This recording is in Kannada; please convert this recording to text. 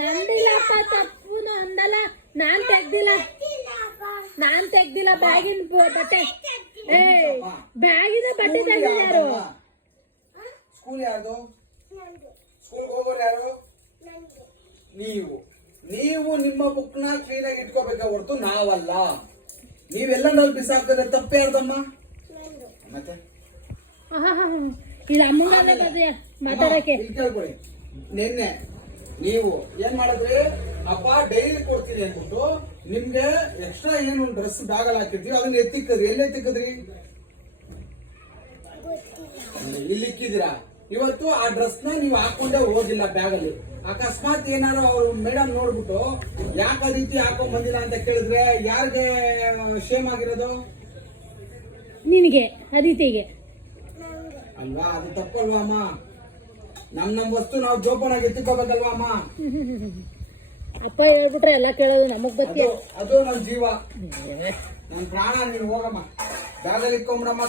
ನಂದಿಲ್ಲಪ್ಪ ತಪ್ಪುನು ಅಂದಲ್ಲ. ನಾನ್ ತೆಗ್ದಿಲ್ಲ ಬ್ಯಾಗಿನ ಬಟ್ಟೆ. ಬ್ಯಾಗಿನ ಬಟ್ಟೆ ತೆಗ್ದಿದ್ದಾರು. ಸ್ಕೂಲ್ ಯಾರು? ಸ್ಕೂಲ್ ಹೋಗೋರು ಯಾರು? ನೀವು ನಿಮ್ಮ ಬುಕ್ ನ ಕ್ಲೀನ್ ಆಗಿ ಇಟ್ಕೋಬೇಕ ಹೊರತು ನಾವಲ್ಲ. ನೀವೆಲ್ಲರಲ್ಲಿ ಬಿಸಾಕಿದ್ರೆ ತಪ್ಪೇ ಅರ್ಧಮ್ಮ. ಮತ್ತೆ ಇಲ್ಲ ಅಮ್ಮನ ಮಾತಾಡಕ್ಕೆ ಕೇಳ್ಕೊಳ್ಳಿ. ನಿನ್ನೆ ನೀವು ಏನ್ ಮಾಡಿದ್ರಿ? ಅಪ್ಪ ಡೈಲಿ ಕೊಡ್ತೀನಿ ಅಂದ್ಬಿಟ್ಟು ನಿಮ್ಗೆ ಎಕ್ಸ್ಟ್ರಾ ಏನು ಡ್ರೆಸ್ ಬ್ಯಾಗಲ್ಲಿ ಹಾಕಿರ್ತೀವಿ ಅದನ್ನ ಎತ್ತಿಕ್ಕದ್ರಿ. ಎಲ್ಲಿ ಎತ್ತಿಕ್ಕದ್ರಿ? ಇಲ್ಲಿ ಇಕ್ಕಿದಿರಾ. ಇವತ್ತು ಆ ಡ್ರೆಸ್ ನ ನೀವು ಹಾಕೊಂಡೇ ಹೋಗಿಲ್ಲ ಬ್ಯಾಗಲ್ಲಿ. ಅಕಸ್ಮಾತ್ ಏನಾದ್ರು ಅವ್ರು ಮೇಡಮ್ ನೋಡ್ಬಿಟ್ಟು ಯಾಕ ರೀತಿ ಹಾಕೊಂಡ್ ಬಂದಿಲ್ಲ ಅಂತ ಕೇಳಿದ್ರೆ ಯಾರಿಗೆ ಶೇಮ್ ಆಗಿರೋದು? ನಿನಗೆ, ಅದಿತಿಗೆ ಅಲ್ವಾ? ಅದು ತಪ್ಪಲ್ವಾ ಅಮ್ಮ? ನಮ್ ವಸ್ತು ನಾವು ಜೋಪಾನಾಗಿ ಎತ್ತಿಕೋಬೇಕಲ್ವಾ ಅಮ್ಮ? ಅಪ್ಪ ಹೇಳ್ಬಿಟ್ರೆ ಎಲ್ಲ ಕೇಳೋದು ನಮಗ್ ಗೊತ್ತಿಲ್ಲ. ಅದು ನನ್ ಜೀವ, ನನ್ ಪ್ರಾಣ. ನೀನು ಹೋಗಮ್ಮ, ಬ್ಯಾಗಲ್ಲಿ ಇಟ್ಕೊಂಡ್ಬಿಡಮ್ಮ.